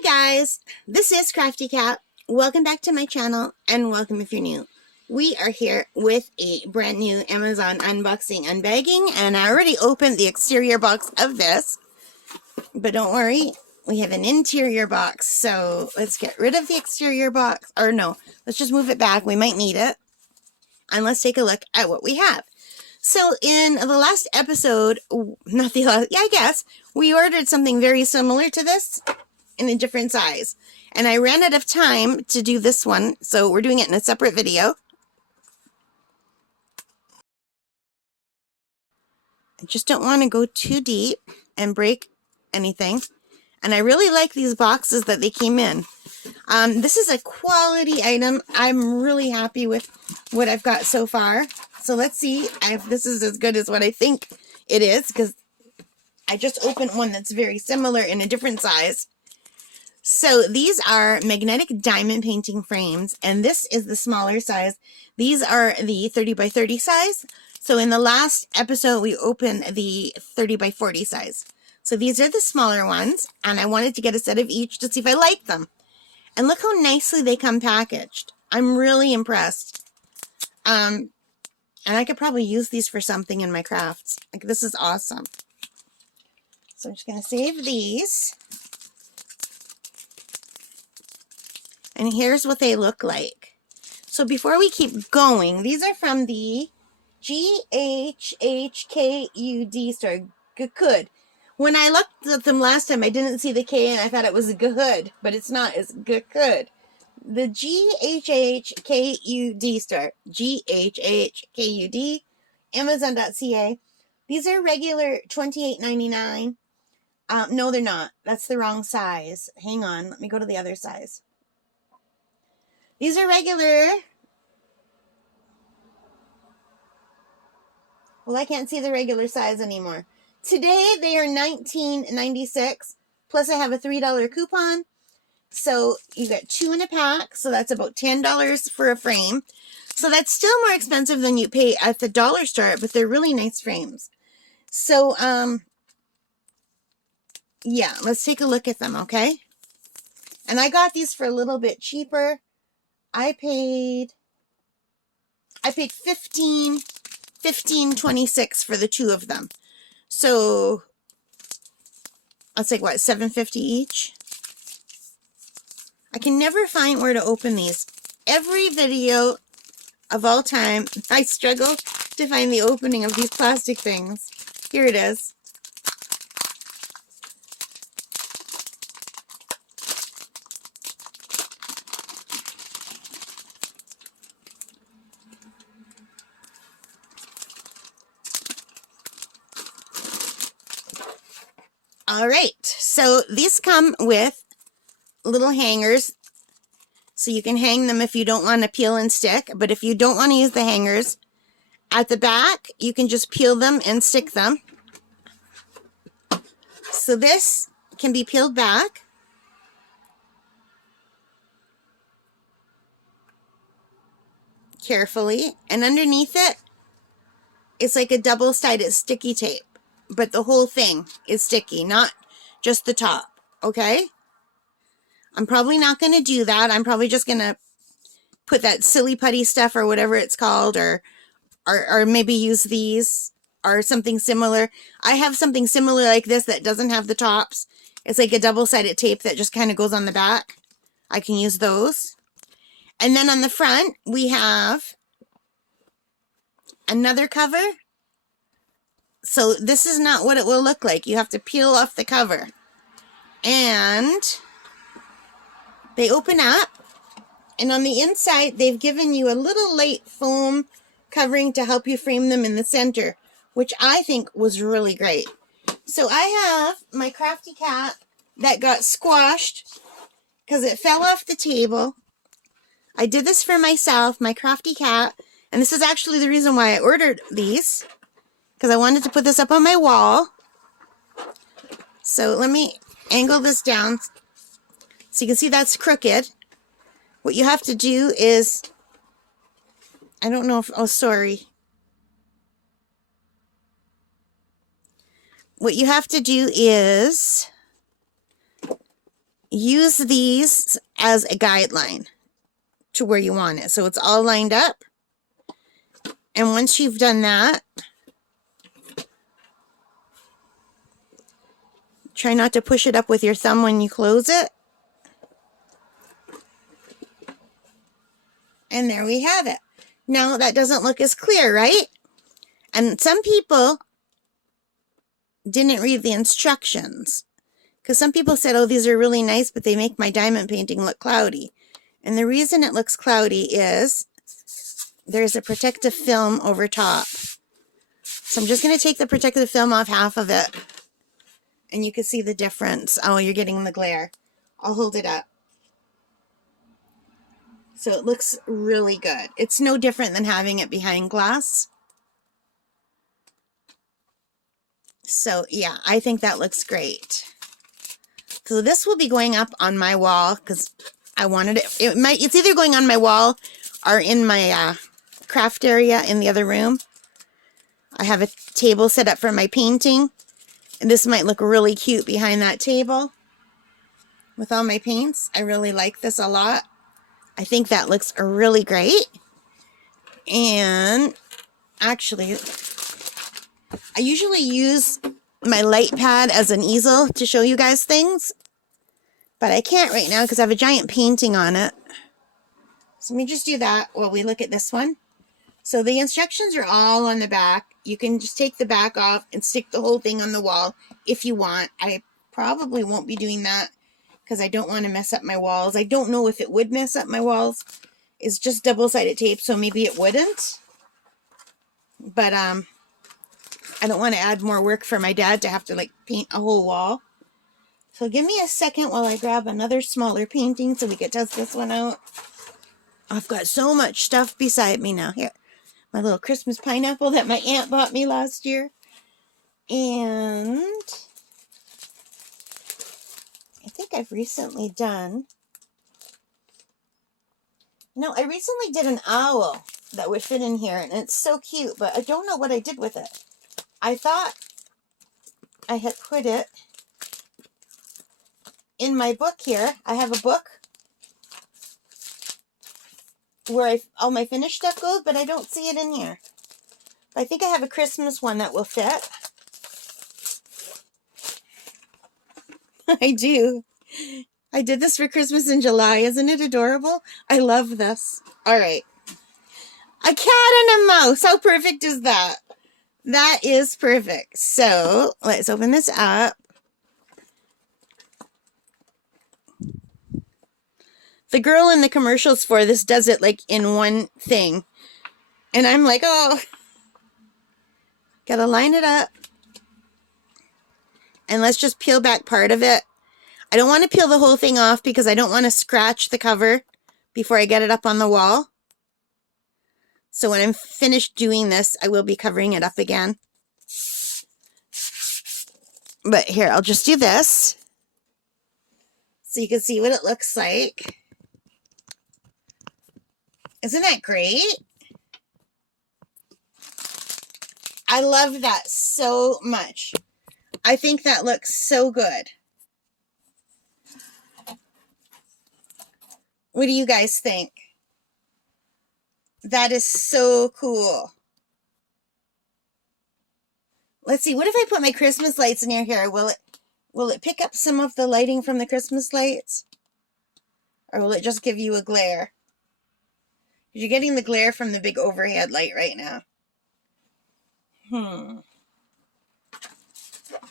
Hi guys, this is Crafty Cat. Welcome back to my channel and welcome if you're new. We are here with a brand new Amazon unboxing unbagging, and I already opened the exterior box of this, but don't worry, we have an interior box. So let's get rid of the exterior box, or no, let's just move it back. We might need it. And let's take a look at what we have. So in the last episode, not the last, yeah, I guess, we ordered something very similar to this in a different size. And I ran out of time to do this one, so we're doing it in a separate video. I just don't want to go too deep and break anything. And I really like these boxes that they came in. This is a quality item. I'm really happy with what I've got so far. So let's see if this is as good as what I think it is, because I just opened one that's very similar in a different size. So these are magnetic diamond painting frames, and this is the smaller size. These are the 30 by 30 size. So in the last episode, we opened the 30 by 40 size. So these are the smaller ones, and I wanted to get a set of each to see if I like them. And look how nicely they come packaged. I'm really impressed. And I could probably use these for something in my crafts. Like, this is awesome. So I'm just going to save these. And here's what they look like. So before we keep going, these are from the GHHKUD store. Good. When I looked at them last time, I didn't see the K and I thought it was good, but it's not. It's good. The GHHKUD store. GHHKUD. Amazon.ca. These are regular $28.99. No, they're not. That's the wrong size. Hang on. Let me go to the other size. These are regular. Well, I can't see the regular size anymore. Today, they are $19.96. Plus, I have a $3 coupon. So, you get 2 in a pack. So, that's about $10 for a frame. So, that's still more expensive than you pay at the dollar store. But they're really nice frames. So, yeah. Let's take a look at them, okay? And I got these for a little bit cheaper. I paid $15.26 for the 2 of them. So that's like what, $7.50 each? I can never find where to open these. Every video of all time, I struggle to find the opening of these plastic things. Here it is. All right, so these come with little hangers, so you can hang them if you don't want to peel and stick. But if you don't want to use the hangers, at the back, you can just peel them and stick them. So this can be peeled back. Carefully, and underneath it, it's like a double-sided sticky tape. But the whole thing is sticky, not just the top, okay? I'm probably not going to do that. I'm probably just going to put that silly putty stuff or whatever it's called, or maybe use these or something similar. I have something similar like this that doesn't have the tops. It's like a double-sided tape that just kind of goes on the back. I can use those. And then on the front, we have another cover. So this is not what it will look like. You have to peel off the cover. And they open up. And on the inside, they've given you a little light foam covering to help you frame them in the center, which I think was really great. So I have my Crafty Cat that got squashed because it fell off the table. I did this for myself, my Crafty Cat. And this is actually the reason why I ordered these, because I wanted to put this up on my wall. So let me angle this down so you can see that's crooked. What you have to do is, I don't know if, oh, sorry. What you have to do is use these as a guideline to where you want it. So it's all lined up. And once you've done that, try not to push it up with your thumb when you close it. And there we have it. Now that doesn't look as clear, right? And some people didn't read the instructions. Because some people said, oh, these are really nice, but they make my diamond painting look cloudy. And the reason it looks cloudy is there's a protective film over top. So I'm just going to take the protective film off half of it. And you can see the difference. Oh, you're getting the glare. I'll hold it up. So it looks really good. It's no different than having it behind glass. So yeah, I think that looks great. So this will be going up on my wall because I wanted it. It's either going on my wall or in my craft area in the other room. I have a table set up for my painting. And this might look really cute behind that table with all my paints. I really like this a lot. I think that looks really great. And actually, I usually use my light pad as an easel to show you guys things. But I can't right now because I have a giant painting on it. So let me just do that while we look at this one. So the instructions are all on the back. You can just take the back off and stick the whole thing on the wall if you want. I probably won't be doing that because I don't want to mess up my walls. I don't know if it would mess up my walls. It's just double-sided tape, so maybe it wouldn't. But I don't want to add more work for my dad to have to like paint a whole wall. So give me a second while I grab another smaller painting so we can test this one out. I've got so much stuff beside me now. Here, my little Christmas pineapple that my aunt bought me last year. And I think I've recently done... No, I recently did an owl that would fit in here, and it's so cute, but I don't know what I did with it. I thought I had put it in my book here. I have a book where all my finished stuff goes, but I don't see it in here. I think I have a Christmas one that will fit. I do. I did this for Christmas in July. Isn't it adorable? I love this. All right. A cat and a mouse. How perfect is that? That is perfect. So let's open this up. The girl in the commercials for this does it like in one thing. And I'm like, oh, gotta line it up. And let's just peel back part of it. I don't want to peel the whole thing off because I don't want to scratch the cover before I get it up on the wall. So when I'm finished doing this, I will be covering it up again. But here, I'll just do this so you can see what it looks like. Isn't that great? I love that so much. I think that looks so good. What do you guys think? That is so cool. Let's see, what if I put my Christmas lights near here? Will it pick up some of the lighting from the Christmas lights? Or will it just give you a glare? You're getting the glare from the big overhead light right now.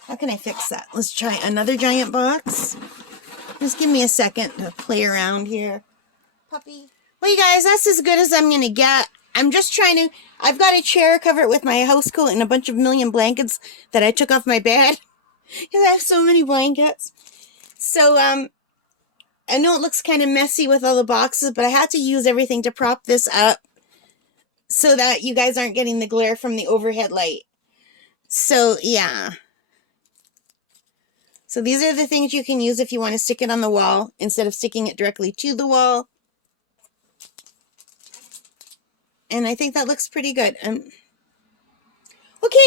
How can I fix that? Let's try another giant box. Just give me a second to play around here. Puppy. Well, you guys, that's as good as I'm going to get. I'm just trying to... I've got a chair covered with my house coat and a bunch of million blankets that I took off my bed. Because I have so many blankets. So, I know it looks kind of messy with all the boxes, but I had to use everything to prop this up so that you guys aren't getting the glare from the overhead light. So, yeah. So these are the things you can use if you want to stick it on the wall instead of sticking it directly to the wall. And I think that looks pretty good. Okay,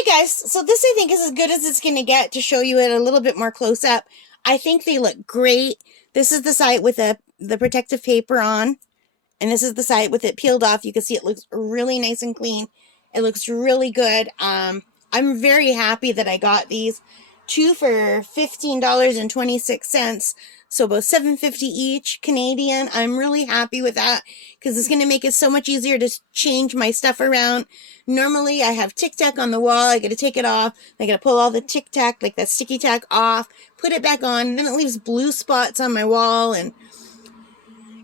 guys. So this, I think, is as good as it's going to get to show you it a little bit more close up. I think they look great. This is the side with the protective paper on. And this is the side with it peeled off. You can see it looks really nice and clean. It looks really good. I'm very happy that I got these. Two for $15.26. So about $7.50 each Canadian. I'm really happy with that because it's going to make it so much easier to change my stuff around. Normally I have Tic Tac on the wall. I got to take it off. I got to pull all the Tic Tac, like that sticky tack off, put it back on. Then it leaves blue spots on my wall, and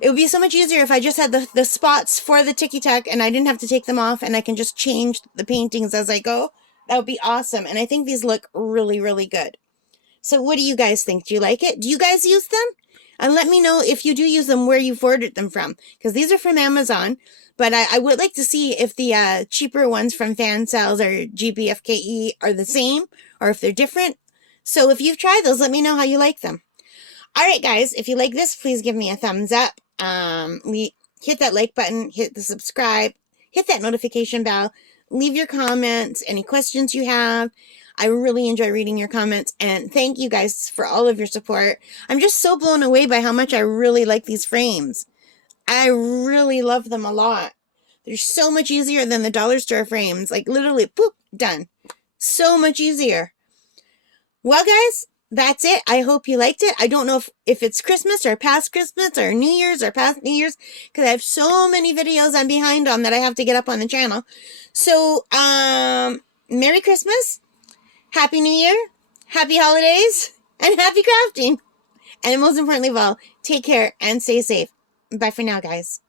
it would be so much easier if I just had the spots for the Tiki Tack and I didn't have to take them off and I can just change the paintings as I go. That would be awesome. And I think these look really, really good. So what do you guys think? Do you like it? Do you guys use them? And let me know if you do use them, where you've ordered them from. Because these are from Amazon. But I would like to see if the cheaper ones from Fan Sales or GBFKE are the same or if they're different. So if you've tried those, let me know how you like them. All right, guys, if you like this, please give me a thumbs up. Hit that like button, hit the subscribe, hit that notification bell, leave your comments, any questions you have. I really enjoy reading your comments, and thank you guys for all of your support. I'm just so blown away by how much I really like these frames. I really love them a lot. They're so much easier than the dollar store frames. Like literally, poop, done. So much easier. Well, guys, that's it. I hope you liked it. I don't know if it's Christmas or past Christmas or New Year's or past New Year's, because I have so many videos I'm behind on that I have to get up on the channel. So, Merry Christmas, Happy New Year, Happy Holidays, and Happy Crafting. And most importantly of all, take care and stay safe. Bye for now, guys.